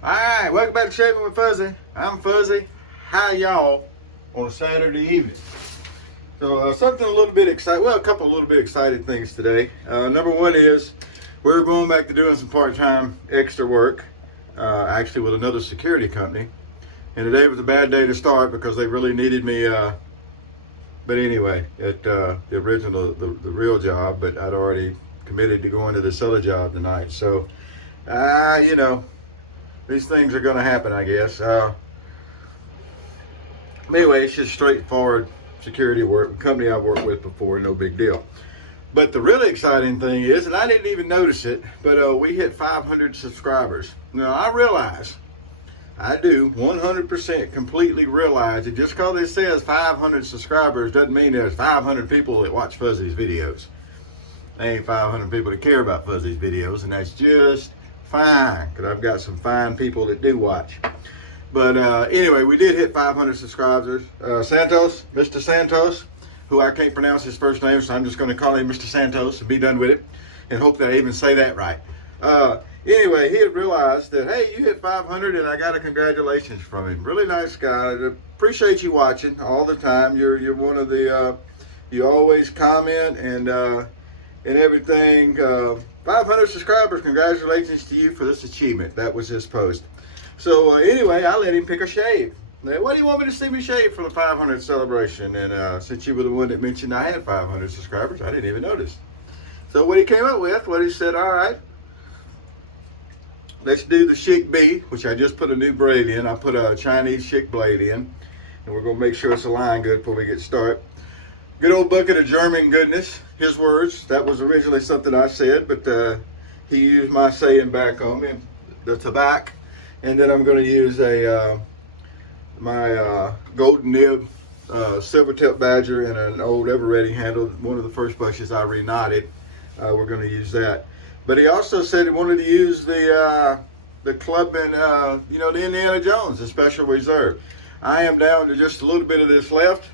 Alright, welcome back to Shaving with Fuzzy. I'm Fuzzy. How y'all on a Saturday evening? So something a little bit exciting, well, a couple of little bit exciting things today. Number one is we're going back to doing some part-time extra work, actually with another security company. And today was a bad day to start because they really needed me, but anyway, at the original, the real job, but I'd already committed to going to this other job tonight. So, you know, these things are going to happen, I guess. Anyway, it's just straightforward security work. Company I've worked with before, no big deal. But the really exciting thing is, and I didn't even notice it, but we hit 500 subscribers. Now, I realize, I do 100% completely realize that just because it says 500 subscribers doesn't mean there's 500 people that watch Fuzzy's videos. There ain't 500 people that care about Fuzzy's videos, and that's just fine, because I've got some fine people that do watch. But anyway, we did hit 500 subscribers. Santos, Mr. Santos, who I can't pronounce his first name, so I'm just going to call him Mr. Santos and be done with it, and hope that I even say that right. Anyway, he had realized that, hey, you hit 500, and I got a congratulations from him. Really nice guy. I appreciate you watching all the time. You're one of the, you always comment and everything. 500 subscribers, congratulations to you for this achievement. That was his post. So anyway, I let him pick a shave. Now, what do you want me to see me shave for the 500 celebration? And since you were the one that mentioned I had 500 subscribers, I didn't even notice. So what he came up with, what he said, all right, let's do the Schick B, which I just put a new braid in. I put a Chinese Schick blade in, and we're going to make sure it's aligned good before we get started. Good old bucket of German goodness, his words. That was originally something I said, but he used my saying back on me, the Tabac. And then I'm going to use a my golden nib silver tip badger and an old ever-ready handle, one of the first brushes I reknotted. We're going to use that. But he also said he wanted to use the Clubman, you know, the Indiana Jones, the Special Reserve. I am down to just a little bit of this left.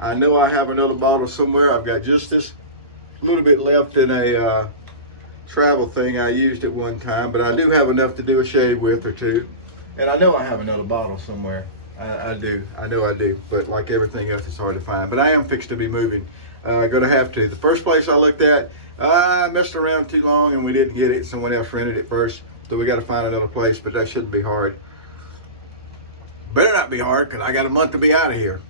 I know I have another bottle somewhere. I've got just this little bit left in a travel thing I used at one time, but I do have enough to do a shave with or two. And I know I have another bottle somewhere. I do. I know I do. But like everything else, it's hard to find. But I am fixed to be moving. Going to have to. The first place I looked at, I messed around too long and we didn't get it. Someone else rented it first. So we got to find another place, but that shouldn't be hard. Better not be hard, because I got a month to be out of here.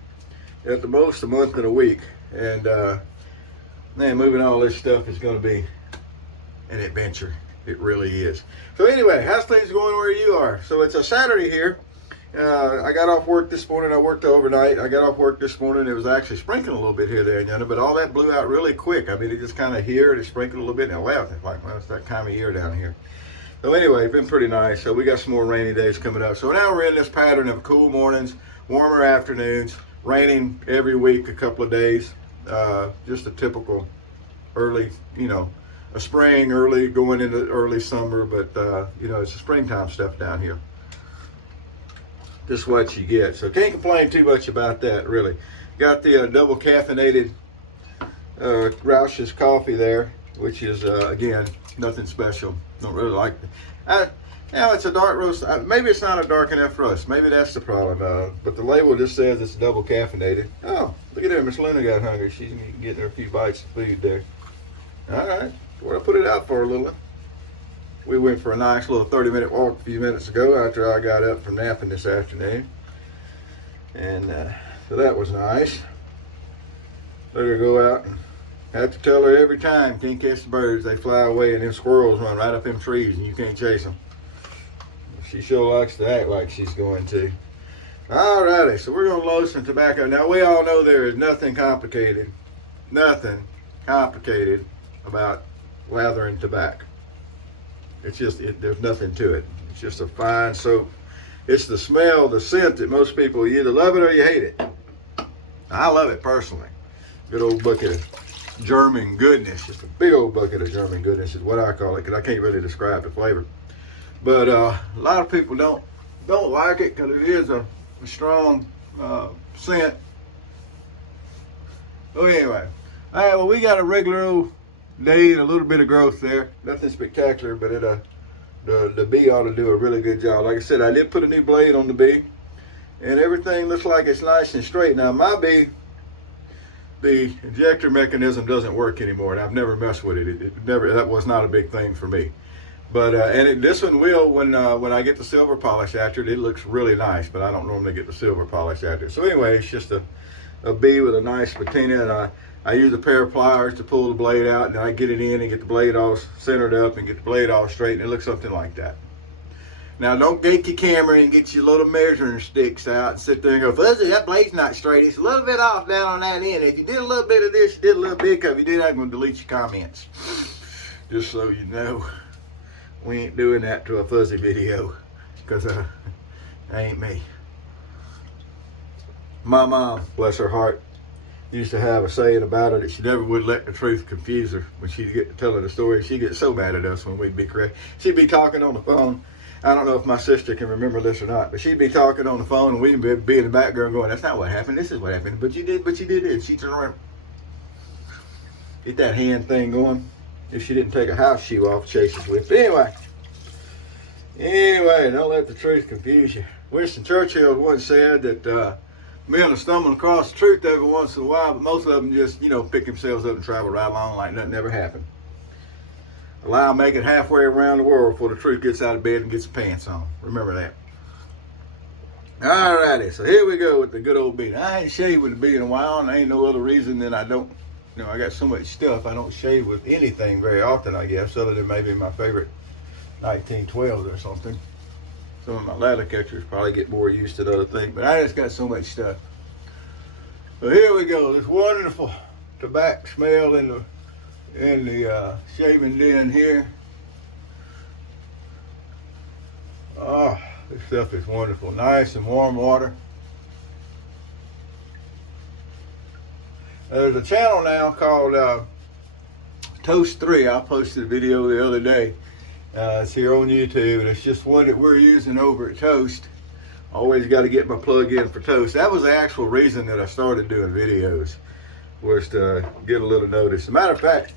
At the most, a month and a week. And man, moving all this stuff is going to be an adventure. It really is. So anyway, how's things going where you are? So it's a Saturday here. I got off work this morning. I worked overnight. I got off work this morning. It was actually sprinkling a little bit here, there, and yonder, but all that blew out really quick. I mean, it just kind of here, and it sprinkled a little bit, and it left. It's like, well, it's that time of year down here. So anyway, it's been pretty nice. So we got some more rainy days coming up. So now we're in this pattern of cool mornings, warmer afternoons, raining every week, a couple of days. Just a typical early, you know, a spring, early going into early summer, but you know, it's the springtime stuff down here. Just what you get. So can't complain too much about that, really. Got the double caffeinated Roush's coffee there, which is again nothing special. Don't really like it. Now it's a dark roast. Maybe it's not a dark enough roast. Maybe that's the problem. But the label just says it's double caffeinated. Oh, look at there. Miss Luna got hungry. She's getting her a few bites of food there. All right. What I put it out for a little. We went for a nice little 30-minute walk a few minutes ago after I got up from napping this afternoon. And so that was nice. Let her go out and have to tell her every time, can't catch the birds. They fly away and them squirrels run right up them trees and you can't chase them. She sure likes to act like she's going to. Alrighty, so we're going to load some tobacco. Now we all know there is nothing complicated about lathering tobacco. It's just, there's nothing to it. It's just a fine soap. It's the smell, the scent that most people, you either love it or you hate it. I love it personally. Good old bucket of German goodness. Just a big old bucket of German goodness is what I call it, because I can't really describe the flavor. But a lot of people don't like it because it is a strong scent. Oh, anyway. All right, well, we got a regular old day and a little bit of growth there. Nothing spectacular, but The B ought to do a really good job. Like I said, I did put a new blade on the B, and everything looks like it's nice and straight. Now my B, the ejector mechanism doesn't work anymore, and I've never messed with it. It never, that was not a big thing for me. But this one will, when I get the silver polish after it, it looks really nice. But I don't normally get the silver polish after it. So anyway, it's just a B with a nice patina, and I use a pair of pliers to pull the blade out, and then I get it in and get the blade all centered up and get the blade all straight, and it looks something like that. Now, don't take your camera and get your little measuring sticks out and sit there and go, Fuzzy, that blade's not straight. It's a little bit off down on that end. If you did a little bit of this, you did a little bit of it. If you did, I'm going to delete your comments. Just so you know, we ain't doing that to a Fuzzy video, because that ain't me. My mom, bless her heart, used to have a saying about her that she never would let the truth confuse her when she'd get to telling the story. She'd get so mad at us when we'd be correct. She'd be talking on the phone. I don't know if my sister can remember this or not, but she'd be talking on the phone and we'd be in the background going, that's not what happened, this is what happened. But you did it. She'd turn around, get that hand thing going. If she didn't take a house shoe off, chase us with. But anyway, don't let the truth confuse you. Winston Churchill once said that men are stumbling across the truth every once in a while, but most of them just, pick themselves up and travel right along like nothing ever happened. Allow make it halfway around the world before the truth gets out of bed and gets the pants on. Remember that. Alrighty, so here we go with the good old beat. I ain't shaved with the beat in a while, and there ain't no other reason than I don't, I got so much stuff, I don't shave with anything very often, I guess, other than maybe my favorite 1912s or something. Some of my ladder catchers probably get more used to the other thing, but I just got so much stuff. So here we go, this wonderful tobacco smell in the shaving den here. Oh, this stuff is wonderful. Nice and warm water. There's a channel now called Toast 3. I posted a video the other day. It's here on YouTube, and it's just one that we're using over at Toast. Always got to get my plug in for Toast. That was the actual reason that I started doing videos, was to get a little notice. As a matter of fact,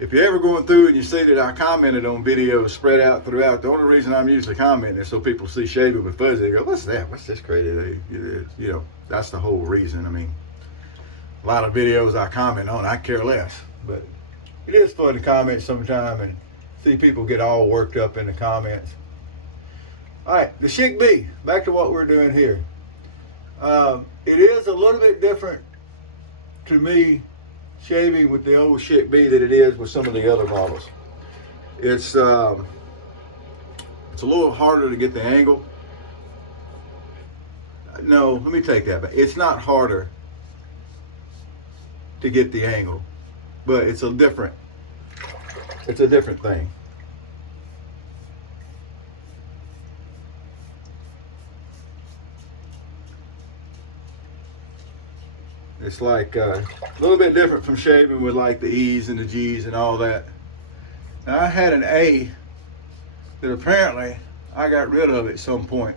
if you're ever going through and you see that I commented on videos spread out throughout, the only reason I'm usually commenting is so people see Shaving with Fuzzy. They go, what's that? What's this crazy thing? That's the whole reason. I mean, a lot of videos I comment on, I care less. But it is fun to comment sometime and see people get all worked up in the comments. All right, the Schick B, back to what we're doing here. It is a little bit different to me shaving with the old Schick B than it is with some of the other models. It's a little harder to get the angle. No, let me take that back. It's not harder to get the angle, but it's a different thing. It's like a little bit different from shaving with like the E's and the G's and all that. Now I had an A that apparently I got rid of at some point.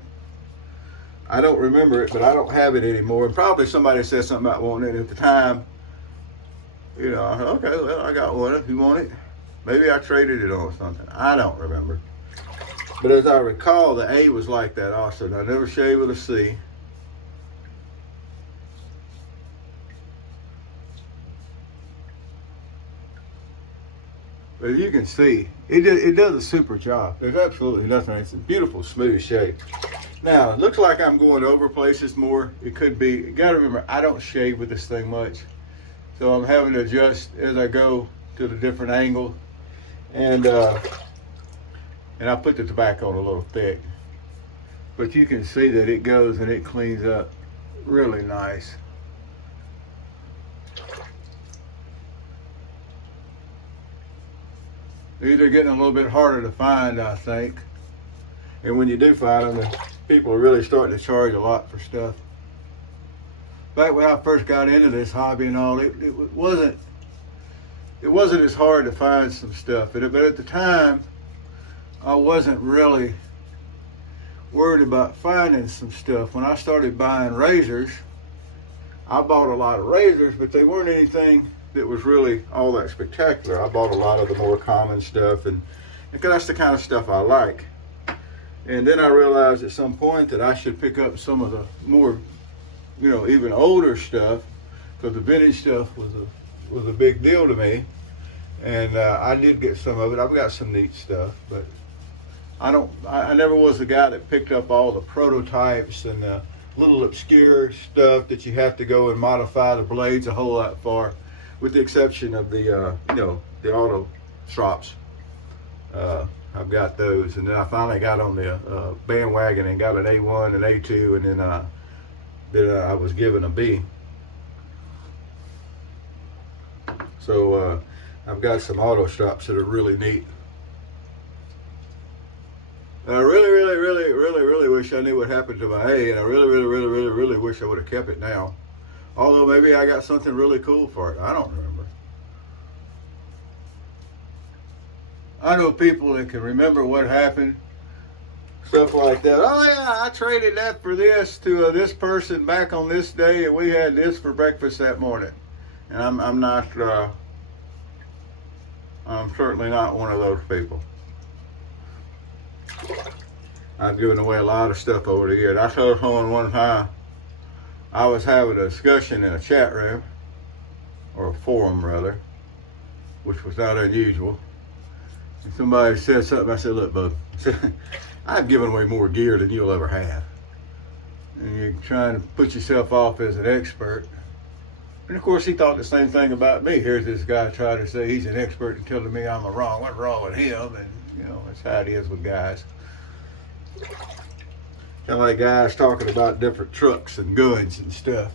I don't remember it, but I don't have it anymore. And probably somebody said something about wanting it at the time. I thought, okay, well, I got one if you want it. Maybe I traded it on something. I don't remember. But as I recall, the A was like that also. And I never shaved with a C. But you can see, it does a super job. There's absolutely nothing. It's a beautiful, smooth shave. Now, it looks like I'm going over places more. It could be, you gotta remember, I don't shave with this thing much. So I'm having to adjust as I go to the different angle. And I put the tobacco on a little thick. But you can see that it goes and it cleans up really nice. These are getting a little bit harder to find, I think. And when you do find them, people are really starting to charge a lot for stuff. Back when I first got into this hobby and all, it wasn't as hard to find some stuff. But at the time, I wasn't really worried about finding some stuff. When I started buying razors, I bought a lot of razors, but they weren't anything that was really all that spectacular. I bought a lot of the more common stuff, and because that's the kind of stuff I like. And then I realized at some point that I should pick up some of the more, even older stuff, because the vintage stuff was a big deal to me. And I did get some of it. I've got some neat stuff, but I never was the guy that picked up all the prototypes and the little obscure stuff that you have to go and modify the blades a whole lot for, with the exception of the the auto shops. I've got those, and then I finally got on the bandwagon and got an A1 and A2, and then I was given a B. So I've got some auto shops that are really neat. And I really wish I knew what happened to my A, and I really wish I would have kept it now. Although maybe I got something really cool for it. I don't remember. I know people that can remember what happened, stuff like that. Oh yeah, I traded that for this to this person back on this day, and we had this for breakfast that morning. And I'm not. I'm certainly not one of those people. I've given away a lot of stuff over the years. I told someone one time I was having a discussion in a chat room, or a forum rather, which was not unusual. And somebody said something. I said, "Look, bud, I've given away more gear than you'll ever have, and you're trying to put yourself off as an expert." And of course, he thought the same thing about me. Here's this guy trying to say he's an expert and telling me I'm wrong. What's wrong with him? And that's how it is with guys. Kind of like guys talking about different trucks and guns and stuff.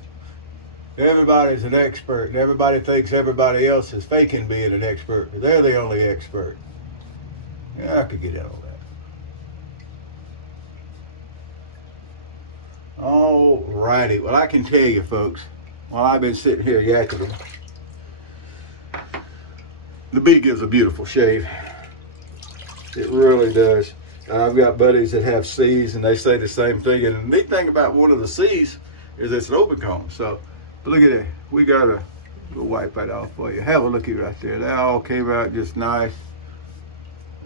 Everybody's an expert, and everybody thinks everybody else is faking being an expert. They're the only expert. Yeah, I could get out of that. All righty. Well, I can tell you, folks, while I've been sitting here yakking them, the B gives a beautiful shave. It really does. I've got buddies that have C's, and they say the same thing. And the neat thing about one of the C's is it's an open comb. So, but look at that. We'll wipe that off for you. Have a looky right there. That all came out just nice.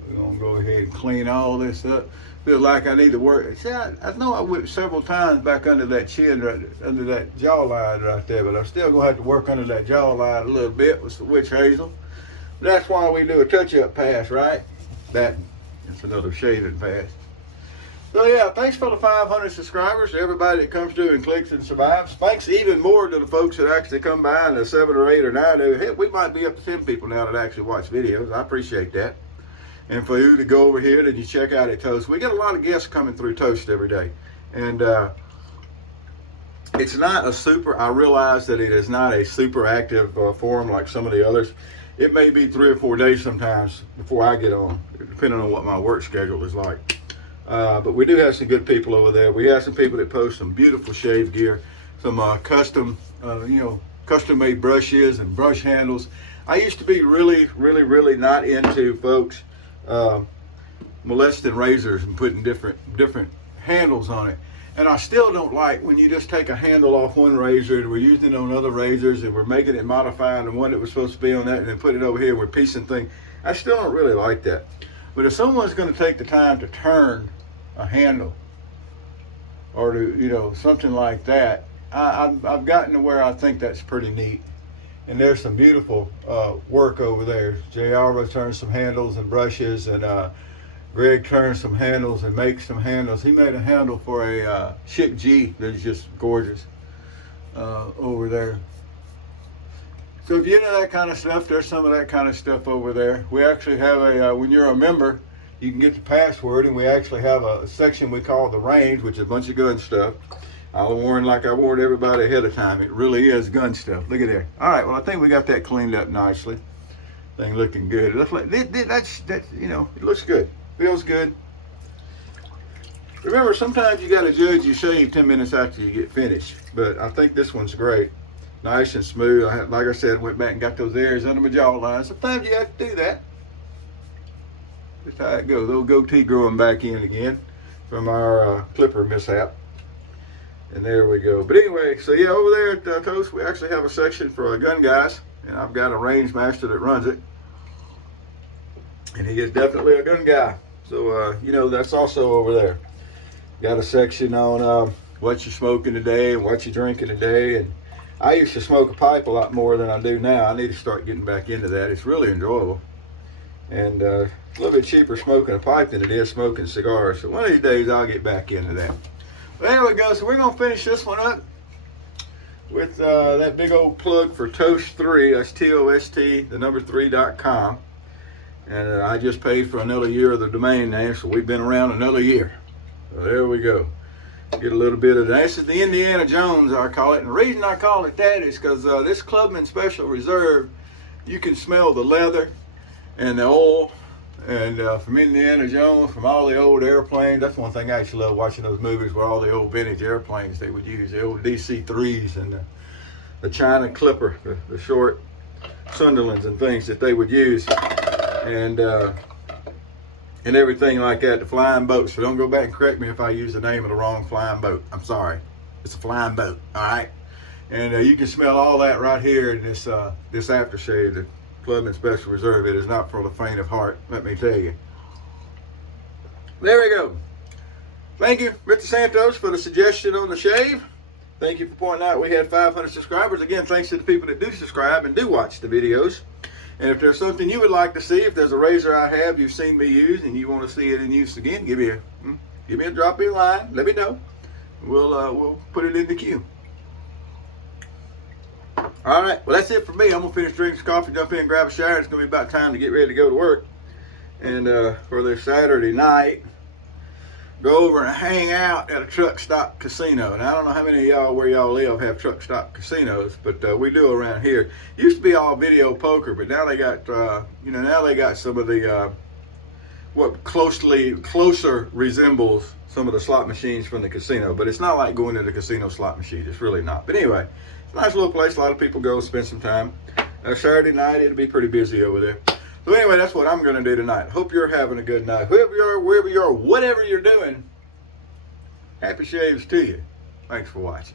We're going to go ahead and clean all this up. Feels like I need to work. See, I know I went several times back under that chin, under that jawline right there, but I'm still going to have to work under that jawline a little bit with some witch hazel. That's why we do a touch-up pass, right? It's another shaving pass. So yeah, thanks for the 500 subscribers, everybody that comes through and clicks and survives. Thanks even more to the folks that actually come by and the 7 or 8 or 9. Hey, we might be up to 10 people now that actually watch videos. I appreciate that. And for you to go over here and you check out at Toast. We get a lot of guests coming through Toast every day. And it's not a super, I realize that it is not a super active forum like some of the others. It may be 3 or 4 days sometimes before I get on, depending on what my work schedule is like. But we do have some good people over there. We have some people that post some beautiful shave gear, some custom made brushes and brush handles. I used to be really not into, folks, molesting razors and putting different handles on it. And I still don't like when you just take a handle off one razor and we're using it on other razors and we're making it modifying the one that was supposed to be on that and then put it over here and we're piecing things. I still don't really like that. But if someone's going to take the time to turn a handle or to, something like that, I've gotten to where I think that's pretty neat. And there's some beautiful work over there. J.R. turns some handles and brushes, and Greg turns some handles and makes some handles. He made a handle for a Schick G that's just gorgeous over there. So if you're into that kind of stuff, there's some of that kind of stuff over there. We actually have when you're a member, you can get the password, and we actually have a section we call the range, which is a bunch of gun stuff. I'll warn like I warned everybody ahead of time. It really is gun stuff. Look at there. All right, well, I think we got that cleaned up nicely. Thing looking good. It looks like that's it looks good. Feels good. Remember, sometimes you got to judge your shave 10 minutes after you get finished. But I think this one's great. Nice and smooth. Like I said, went back and got those areas under my jawline. Sometimes you have to do that. Just how it goes. Little goatee growing back in again from our clipper mishap. And there we go. But anyway, so yeah, over there at Toast, we actually have a section for gun guys. And I've got a range master that runs it. And he is definitely a gun guy. So, you know, that's also over there. Got a section on what you're smoking today and what you're drinking today. And I used to smoke a pipe a lot more than I do now. I need to start getting back into that. It's really enjoyable. And a little bit cheaper smoking a pipe than it is smoking cigars. So one of these days I'll get back into that. But there we go. So we're going to finish this one up with that big old plug for Toast 3. That's TOST, the number 3.com. And I just paid for another year of the domain name, so we've been around another year. So there we go. Get a little bit of that. This is the Indiana Jones, I call it. And the reason I call it that is because this Clubman Special Reserve, you can smell the leather and the oil. And from Indiana Jones, from all the old airplanes, that's one thing I actually love watching those movies where all the old vintage airplanes they would use, the old DC-3s and the China Clipper, the short Sunderlands and things that they would use. And everything like that, the flying boat. So don't go back and correct me if I use the name of the wrong flying boat. I'm sorry. It's a flying boat, all right? And you can smell all that right here in this aftershave, the Clubman Special Reserve. It is not for the faint of heart, let me tell you. There we go. Thank you, Mr. Santos, for the suggestion on the shave. Thank you for pointing out we had 500 subscribers. Again, thanks to the people that do subscribe and do watch the videos. And if there's something you would like to see, if there's a razor I have you've seen me use and you want to see it in use again, drop me a line, let me know. We'll put it in the queue. All right, well that's it for me. I'm gonna finish drinking some coffee, jump in, grab a shower. It's gonna be about time to get ready to go to work. And for this Saturday night, go over and hang out at a truck stop casino. Now I don't know how many of y'all where y'all live have truck stop casinos, but we do around here. Used to be all video poker, but now they got now they got some of the what closer resembles some of the slot machines from the casino. But it's not like going to the casino slot machine. It's really not. But anyway, it's a nice little place. A lot of people go spend some time. Saturday night it'll be pretty busy over there. So anyway, that's what I'm going to do tonight. Hope you're having a good night. Whoever you are, wherever you are, whatever you're doing, happy shaves to you. Thanks for watching.